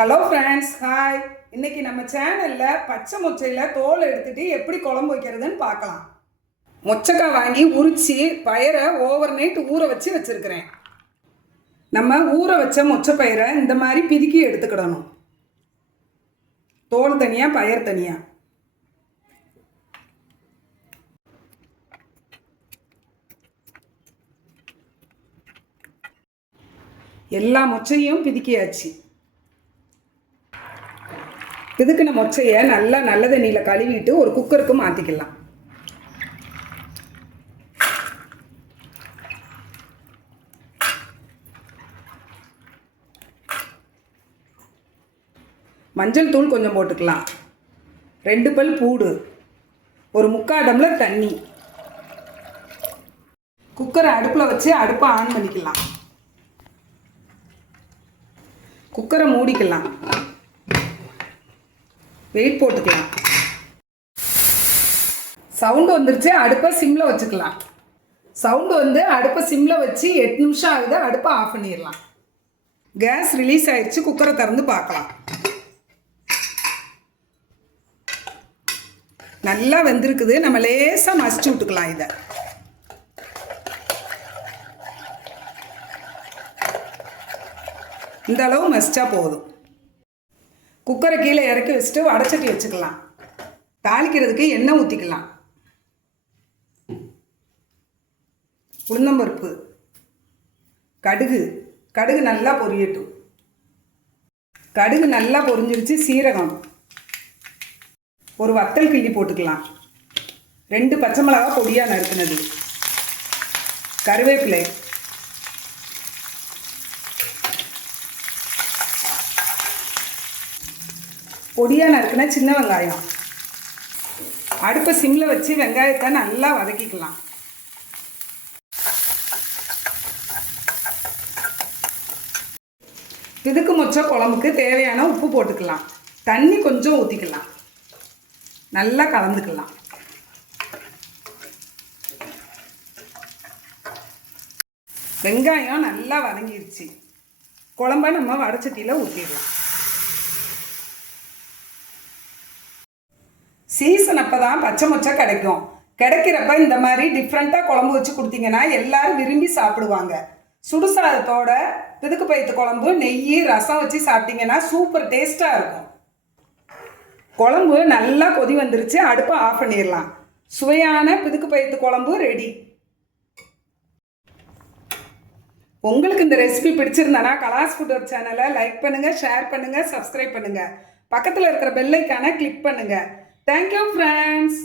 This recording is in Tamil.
ஹலோ ஃப்ரெண்ட்ஸ் ஹாய் இன்னைக்கு நம்ம சேனலில் பச்சை மொச்சையில் தோல் எடுத்துகிட்டு எப்படி குழம்பு வைக்கிறதுன்னு பார்க்கலாம். மொச்சக்காய் வாங்கி உரித்து பயிரை ஓவர் நைட் ஊற வச்சு வச்சுருக்கிறேன். நம்ம ஊற வச்ச மொச்சை பயிரை இந்த மாதிரி பிதுக்கி எடுத்துக்கிடணும். தோல் தனியாக பயிர் தனியாக எல்லா மொச்சையும் பிதுக்கியாச்சு. பிதுக்கின மொச்சையை நல்லா நல்ல தண்ணியில் கழுவிட்டு ஒரு குக்கருக்கு மாற்றிக்கலாம் மஞ்சள் தூள் கொஞ்சம் போட்டுக்கலாம். ரெண்டு பல் பூடு. ஒரு முக்கால் டம்ளர் தண்ணி. குக்கரை அடுப்பில் வச்சு அடுப்பை ஆன் பண்ணிக்கலாம். குக்கரை மூடிக்கலாம். வெயிட் போட்டுக்கலாம். சவுண்டு வந்துருச்சு அடுப்பை சிம்மில் வச்சுக்கலாம். சவுண்டு வந்து அடுப்பை சிம்மில் வச்சு எட்டு நிமிஷம் ஆகுது அடுப்பை ஆஃப் பண்ணிடலாம். கேஸ் ரிலீஸ் ஆயிடுச்சு குக்கரை திறந்து பார்க்கலாம். நல்லா வெந்திருக்குது நம்ம லேசாக மசிச்சு விட்டுக்கலாம் இதை. இந்த அளவு மசிச்சா போதும். குக்கரை கீழே இறக்கி வச்சுட்டு வடச்சட்டி வச்சுக்கலாம். தாளிக்கிறதுக்கு எண்ணெய் ஊற்றிக்கலாம் உளுந்தம்பருப்பு கடுகு கடுகு நல்லா பொரியட்டும். கடுகு நல்லா பொரிஞ்சிருச்சு சீரகம். ஒரு வத்தல் கிள்ளி போட்டுக்கலாம். ரெண்டு பச்சை மிளகா பொடியாக நறுக்குனது. கருவேப்பிலை. பொடியாக நறுக்குன சின்ன வெங்காயம். அடுப்பை சிம்மில் வச்சு வெங்காயத்தை நல்லா வதக்கிக்கலாம். இதுக்கு முச்ச குழம்புக்கு தேவையான உப்பு போட்டுக்கலாம். தண்ணி கொஞ்சம் ஊற்றிக்கலாம் நல்லா கலந்துக்கலாம். வெங்காயம் நல்லா வதங்கிருச்சு. குழம்ப நம்ம வடச்சட்டியில் ஊற்றிடலாம் சீசன் அப்போ தான் பச்சை முச்சை கிடைக்கும். கிடைக்கிறப்ப இந்த மாதிரி டிஃப்ரெண்ட்டாக குழம்பு வச்சு கொடுத்தீங்கன்னா எல்லாரும் விரும்பி சாப்பிடுவாங்க. சுடுசாதத்தோட பிதுக்கு பயத்து குழம்பு நெய் ரசம் வச்சு சாப்பிட்டீங்கன்னா சூப்பர் டேஸ்ட்டாக இருக்கும். குழம்பு நல்லா கொதி வந்துருச்சு அடுப்பை ஆஃப் பண்ணிடலாம். சுவையான பிதுக்கு பயத்து குழம்பு ரெடி உங்களுக்கு இந்த ரெசிபி பிடிச்சிருந்தனா கலாஸ் ஃபுட்டோர் சேனலை லைக் பண்ணுங்கள் ஷேர் பண்ணுங்கள் சப்ஸ்கிரைப் பண்ணுங்கள் பக்கத்தில் இருக்கிற பெல்லைக்கான கிளிக் பண்ணுங்கள் தேங்க்யூ ஃப்ரெண்ட்ஸ்